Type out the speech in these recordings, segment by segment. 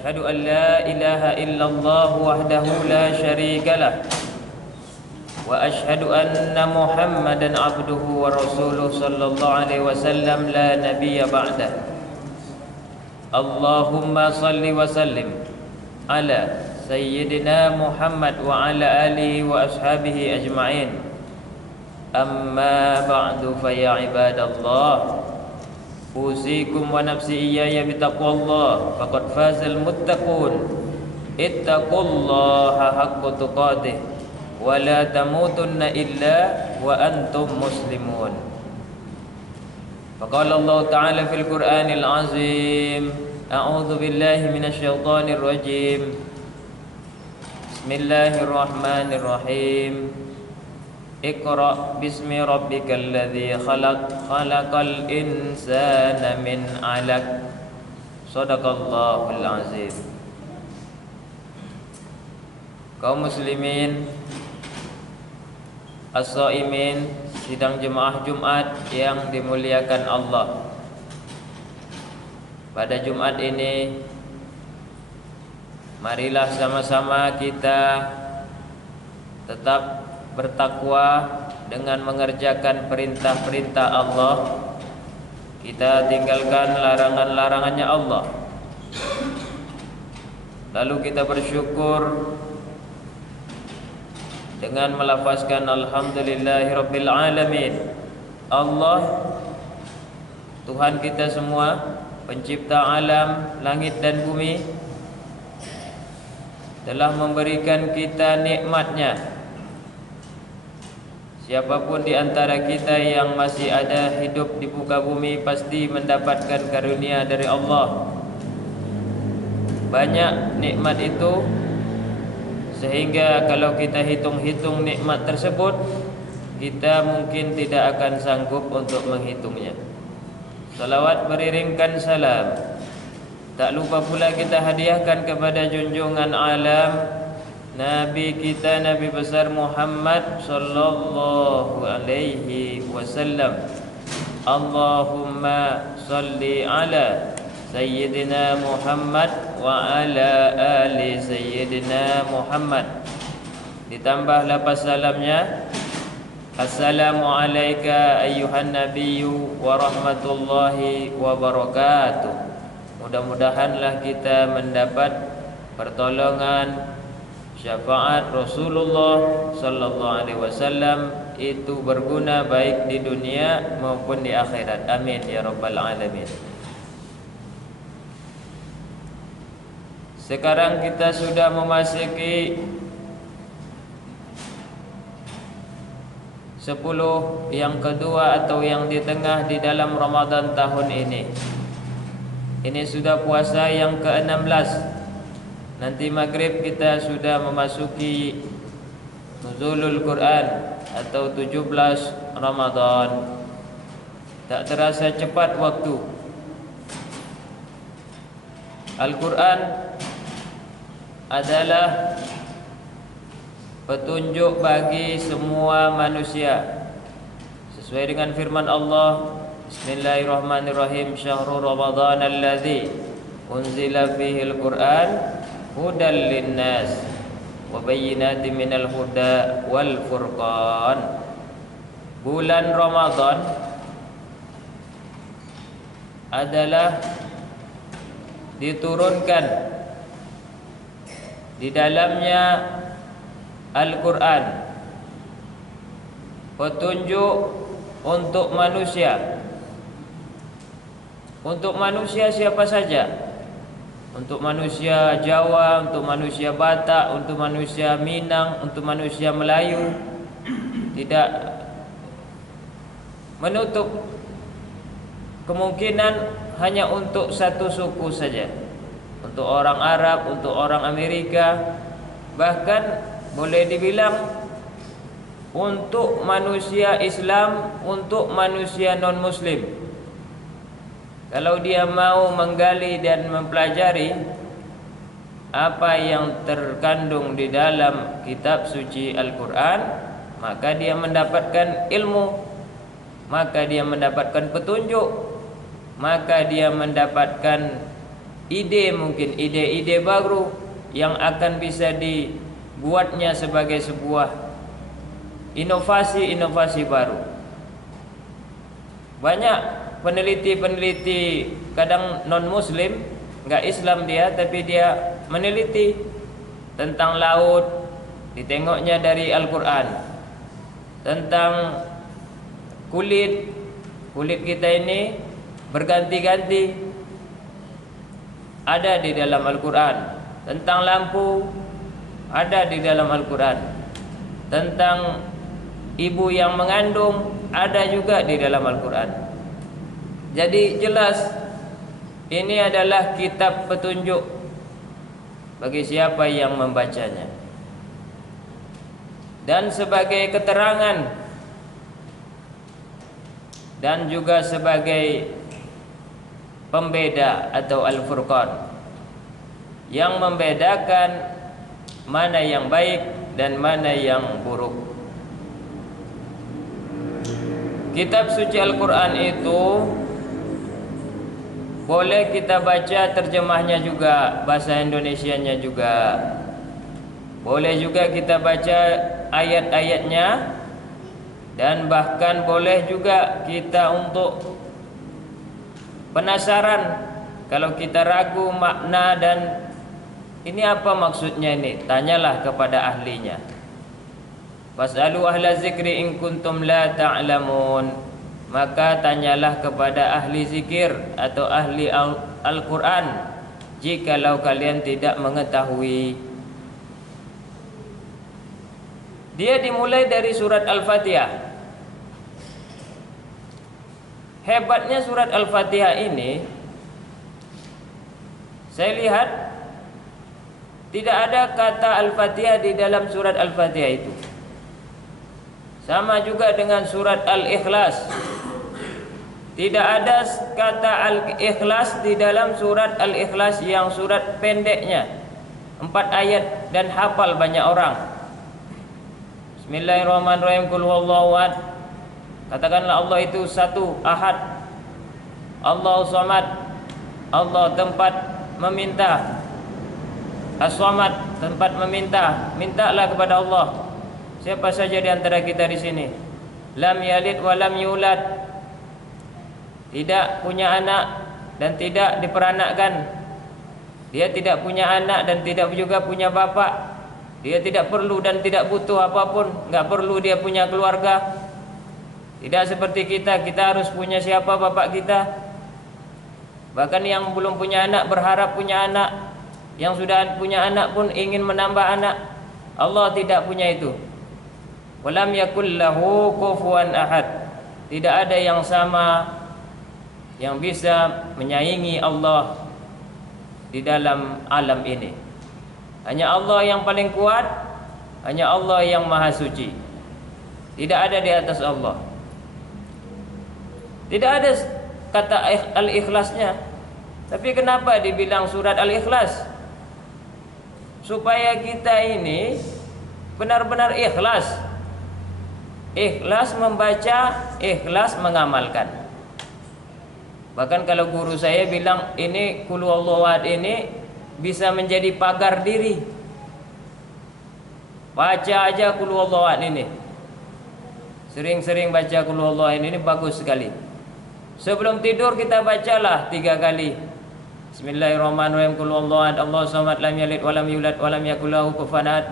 أشهد أن لا إله إلا الله وحده لا شريك له وأشهد أن محمدا عبده ورسوله صلى الله عليه وسلم لا نبي بعده اللهم صل وسلم على سيدنا محمد وعلى آله وأصحابه أجمعين أما بعد فيا عباد الله أوصيكم ونفسي إياي بتقوى الله فقد فاز المتقون اتقوا الله حق تقاته ولا تموتن إلا وأنتم مسلمون فقال الله تعالى في القرآن العظيم أعوذ بالله من الشيطان الرجيم بسم الله الرحمن الرحيم اقرأ باسم ربك الذي خلق خلق الإنسان من علق صدق الله العظيم. Kaum muslimin as-shaimin, sidang jemaah Jumat yang dimuliakan Allah. Pada Jumat ini marilah sama-sama kita tetap bertakwa dengan mengerjakan perintah-perintah Allah. Kita tinggalkan larangan-larangannya Allah. Lalu kita bersyukur dengan melafazkan alhamdulillahirabbil alamin. Allah Tuhan kita semua, pencipta alam langit dan bumi, telah memberikan kita nikmatnya. Siapapun di antara kita yang masih ada hidup di muka bumi pasti mendapatkan karunia dari Allah. Banyak nikmat itu sehingga kalau kita hitung-hitung nikmat tersebut, kita mungkin tidak akan sanggup untuk menghitungnya. Salawat beriringkan salam. Tak lupa pula kita hadiahkan kepada junjungan alam Nabi kita, Nabi besar Muhammad sallallahu alaihi wasallam. Allahumma salli ala Sayyidina Muhammad wa ala ali Sayyidina Muhammad. Ditambah lapas salamnya, assalamu alayka ayyuhan nabiyyu wa rahmatullahi wa barakatuh. Mudah-mudahanlah kita mendapat pertolongan syafaat Rasulullah sallallahu alaihi wasallam itu berguna baik di dunia maupun di akhirat. Amin ya rabbal alamin. Sekarang kita sudah memasuki 10 yang kedua atau yang di tengah di dalam Ramadan tahun ini. Ini sudah puasa yang ke-16. Nanti maghrib kita sudah memasuki nuzulul Quran atau 17 Ramadan. Tak terasa cepat waktu. Al-Quran adalah petunjuk bagi semua manusia. Sesuai dengan firman Allah, Bismillahirrahmanirrahim, Syahrul Ramadan alladzi unzila fihil Quran hudal linnas wa bayyinatin minal huda wal furqan. Bulan Ramadan adalah diturunkan di dalamnya Al-Quran, petunjuk untuk manusia. Untuk manusia siapa saja? Untuk manusia Jawa, untuk manusia Batak, untuk manusia Minang, untuk manusia Melayu. Tidak menutup kemungkinan hanya untuk satu suku saja. Untuk orang Arab, untuk orang Amerika, bahkan boleh dibilang untuk manusia Islam, untuk manusia non-Muslim. Kalau dia mau menggali dan mempelajari apa yang terkandung di dalam kitab suci Al-Quran, maka dia mendapatkan ilmu, maka dia mendapatkan petunjuk, maka dia mendapatkan ide, mungkin ide-ide baru yang akan bisa dibuatnya sebagai sebuah inovasi-inovasi baru. Banyak peneliti-peneliti, kadang non-muslim, nggak Islam dia, tapi dia meneliti tentang laut, ditengoknya dari Al-Quran. Tentang kulit kita ini berganti-ganti, ada di dalam Al-Quran. Tentang lampu, ada di dalam Al-Quran. Tentang ibu yang mengandung, ada juga di dalam Al-Quran. Jadi jelas ini adalah kitab petunjuk bagi siapa yang membacanya, dan sebagai keterangan dan juga sebagai pembeda atau al-furqan yang membedakan mana yang baik dan mana yang buruk. Kitab suci Al-Quran itu boleh kita baca terjemahnya juga, bahasa Indonesianya juga. Boleh juga kita baca ayat-ayatnya, dan bahkan boleh juga kita untuk penasaran, kalau kita ragu makna dan ini apa maksudnya ini, tanyalah kepada ahlinya. Fas'alu ahla zikri in kuntum la ta'lamun. Maka tanyalah kepada ahli zikir atau ahli Al-Quran jikalau kalian tidak mengetahui. Dia dimulai dari surat Al-Fatihah. Hebatnya surat Al-Fatihah ini, saya lihat tidak ada kata Al-Fatihah di dalam surat Al-Fatihah itu. Sama juga dengan surat Al-Ikhlas. Tidak ada kata Al-Ikhlas di dalam surat Al-Ikhlas yang surat pendeknya 4 ayat dan hafal banyak orang. Bismillahirrahmanirrahim. Qul huwallahu ahad. Katakanlah Allah itu satu, ahad. Allahu samad. Allah tempat meminta. As-samad, tempat meminta. Mintalah kepada Allah. Siapa saja di antara kita di sini. Lam yalid wa lam yulad. Tidak punya anak dan tidak diperanakkan. Dia tidak punya anak dan tidak juga punya bapak. Dia tidak perlu dan tidak butuh apapun. Enggak perlu dia punya keluarga. Tidak seperti kita harus punya siapa bapak kita. Bahkan yang belum punya anak berharap punya anak. Yang sudah punya anak pun ingin menambah anak. Allah tidak punya itu. Walam yakul lahu kufuwan ahad. Tidak ada yang sama yang bisa menyaingi Allah di dalam alam ini. Hanya Allah yang paling kuat, hanya Allah yang maha suci. Tidak ada di atas Allah. Tidak ada kata Al-Ikhlasnya. Tapi kenapa dibilang surat Al-Ikhlas? Supaya kita ini benar-benar ikhlas. Ikhlas membaca, ikhlas mengamalkan. Bahkan kalau guru saya bilang ini Qul huwallahu ahad ini bisa menjadi pagar diri. Baca aja Qul huwallahu ahad ini. Sering-sering baca Qul huwallahu ahad ini bagus sekali. Sebelum tidur kita bacalah 3 kali. Bismillahirrahmanirrahim. Qul huwallahu ahad, Allahu samad, lam yalid wa lam yulad wa lam yakul lahu kufuwan ahad.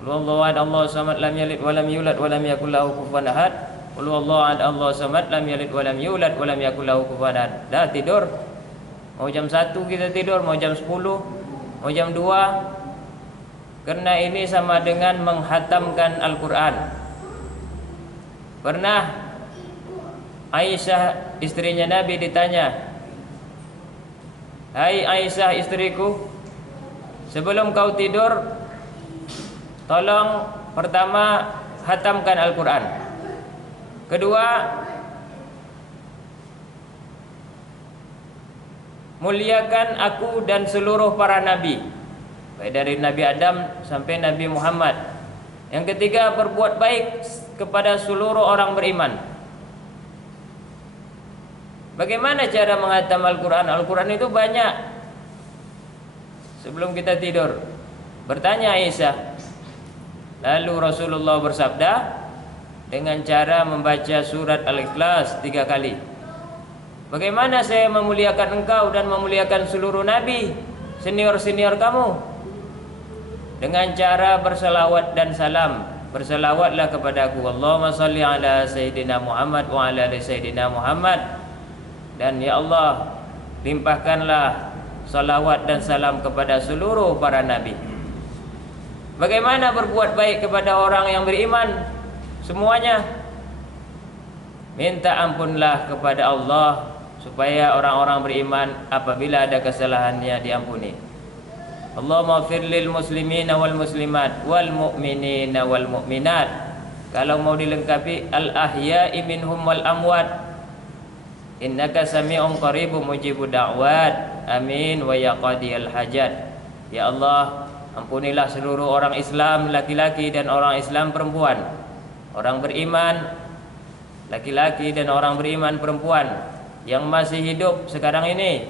Qul huwallahu ahad, Allahu samad, lam yalid wa lam yulad wa lam yakul lahu kufuwan ahad. Qul huwallahu ahad, Allahu samad, lam yalid wa lam yulad wa lam yakul lahu kufuwan ahad. Dah tidur. Mau jam 1 kita tidur, mau jam 10, mau jam 2. Karena ini sama dengan menghatamkan Al-Quran. Pernah Aisyah istrinya Nabi ditanya, "Hai Aisyah istriku, sebelum kau tidur tolong pertama hatamkan Al-Quran. Kedua, muliakan aku dan seluruh para nabi, baik dari Nabi Adam sampai Nabi Muhammad. Yang ketiga, berbuat baik kepada seluruh orang beriman." Bagaimana cara menghatam Al-Quran? Al-Quran itu banyak. sebelum kita tidur. Bertanya Aisyah. Lalu Rasulullah bersabda dengan cara membaca surat Al-Ikhlas 3 kali. Bagaimana saya memuliakan engkau dan memuliakan seluruh nabi, senior-senior kamu? Dengan cara berselawat dan salam. Berselawatlah kepadaku. Allahumma salli ala Sayyidina Muhammad wa ala ali Sayyidina Muhammad. Dan ya Allah, limpahkanlah salawat dan salam kepada seluruh para nabi. Bagaimana berbuat baik kepada orang yang beriman? Semuanya. Minta ampunlah kepada Allah supaya orang-orang beriman apabila ada kesalahannya diampuni. Allahumma ighfir lil muslimina wal muslimat wal mu'minina wal mu'minat. Kalau mau dilengkapi al ahya'i minhum wal amwat. Innaka sami'un qaribun mujibud da'wat. Amin wa ya qadiyal hajat. Ya Allah, ampunilah seluruh orang Islam laki-laki dan orang Islam perempuan, orang beriman laki-laki dan orang beriman perempuan yang masih hidup sekarang ini.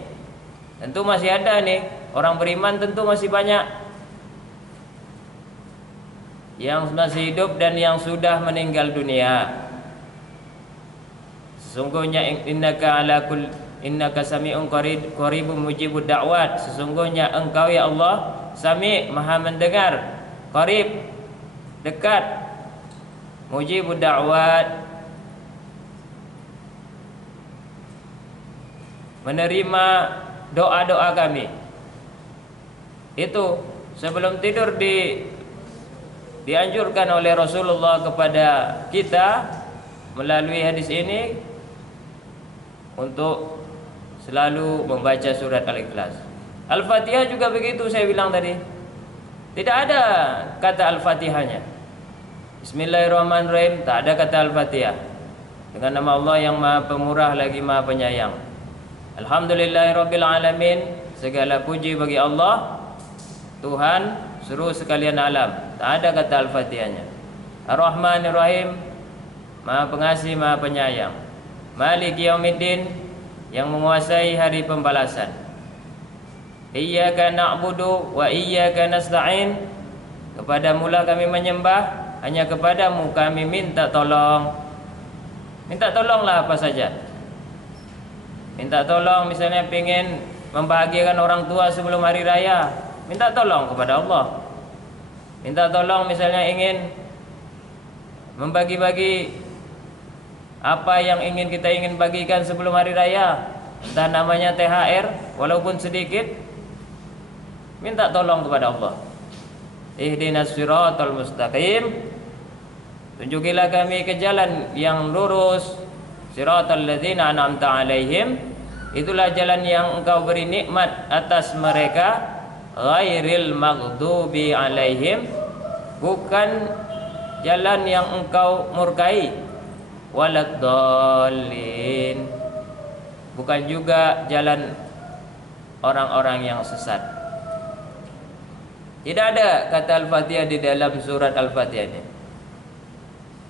Tentu masih ada nih orang beriman, tentu masih banyak yang masih hidup dan yang sudah meninggal dunia. Sesungguhnya innaka sami'un qaribun mujibud da'wat. Sesungguhnya engkau ya Allah Sami', maha mendengar, qarib, dekat, mujibud da'wat, menerima doa-doa kami. Itu sebelum tidur dianjurkan oleh Rasulullah kepada kita melalui hadis ini untuk selalu membaca surat Al-Ikhlas. Al-Fatihah juga begitu, saya bilang tadi. Tidak ada kata Al-Fatihahnya. Bismillahirrahmanirrahim, tak ada kata Al-Fatihah. Dengan nama Allah yang Maha Pemurah lagi Maha Penyayang. Alhamdulillahirabbil alamin, segala puji bagi Allah, Tuhan seluruh sekalian alam. Tak ada kata Al-Fatihahnya. Ar-Rahmanir-Rahim, Maha Pengasih, Maha Penyayang. Maliki Yaumiddin, yang menguasai hari pembalasan. Iyyaka na'budu wa iyyaka nasta'in, kepadamu-lah kami menyembah, hanya kepadamu kami minta tolong. Minta tolonglah apa saja. Minta tolong misalnya pengen membahagiakan orang tua sebelum hari raya, minta tolong kepada Allah. Minta tolong misalnya ingin membagi-bagi apa yang kita ingin bagikan sebelum hari raya, entah namanya THR walaupun sedikit, minta tolong kepada Allah. Ihdinas siratal mustaqim, tunjukilah kami ke jalan yang lurus. Siratal ladzina an'amta alaihim, itulah jalan yang engkau beri nikmat atas mereka. Ghairil maghdubi alaihim, bukan jalan yang engkau murkai. Waladdallin, bukan juga jalan orang-orang yang sesat. Tidak ada kata Al-Fatihah di dalam surat Al-Fatihah ini.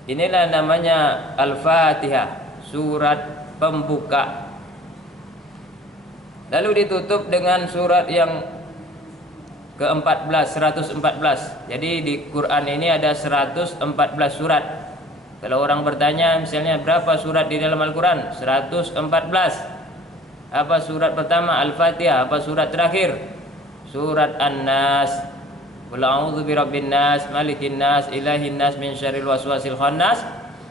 Inilah namanya Al-Fatihah, surat pembuka. Lalu ditutup dengan surat yang ke-14, 114. Jadi di Quran ini ada 114 surat. Kalau orang bertanya misalnya berapa surat di dalam Al-Quran? 114. Apa surat pertama? Al-Fatihah. Apa surat terakhir? Surat An-Nas. Qul a'udzu birabbin nas, malikin nas, ilahin nas, min syarril waswasil khannas,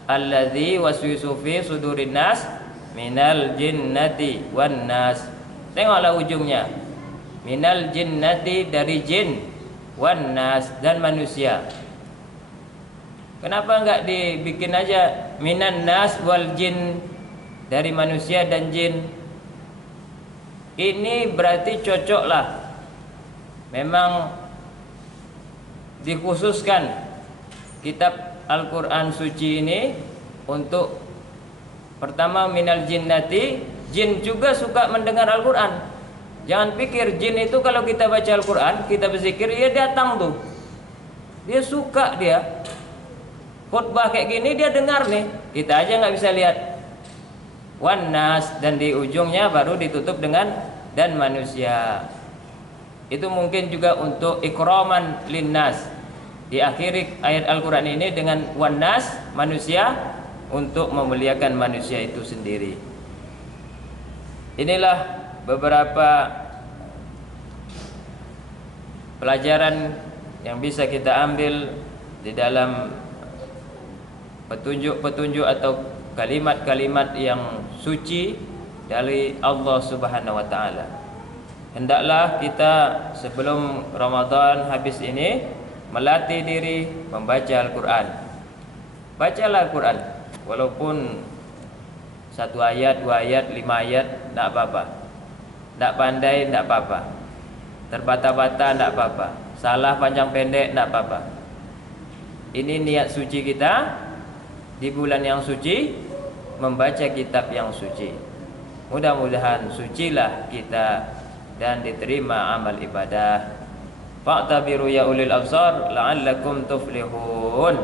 alladzi waswisu fi sudurin nas, minal jinnati wan nas. Tengoklah ujungnya. Minal jinnati, dari jin, wan nas, dan manusia. Kenapa enggak dibikin aja minan nas wal jin, dari manusia dan jin? Ini berarti cocoklah. Memang dikhususkan kitab Al-Quran suci ini untuk pertama minal jinnati, jin juga suka mendengar Al-Quran. Jangan pikir jin itu kalau kita baca Al-Quran, kita berzikir, dia datang tuh. Dia suka dia. Khutbah kayak gini dia dengar nih, kita aja nggak bisa lihat. Wan nas, dan di ujungnya baru ditutup dengan dan manusia. Itu mungkin juga untuk ikraman linnas. Diakhiri ayat Al-Quran ini dengan wannas, manusia, untuk memuliakan manusia itu sendiri. Inilah beberapa pelajaran yang bisa kita ambil di dalam petunjuk-petunjuk atau kalimat-kalimat yang suci dari Allah Subhanahu wa taala. Hendaklah kita sebelum Ramadan habis ini melatih diri membaca Al-Quran. Bacalah Al-Quran, walaupun 1 ayat, 2 ayat, 5 ayat, tak apa-apa. Tak pandai, tak apa-apa. Terbata-bata, tak apa-apa. Salah panjang pendek, tak apa-apa. Ini niat suci kita di bulan yang suci, membaca kitab yang suci. Mudah-mudahan sucilah kita dan diterima amal ibadah. Fa'tabiru ya ulil absar la'allakum tuflihun.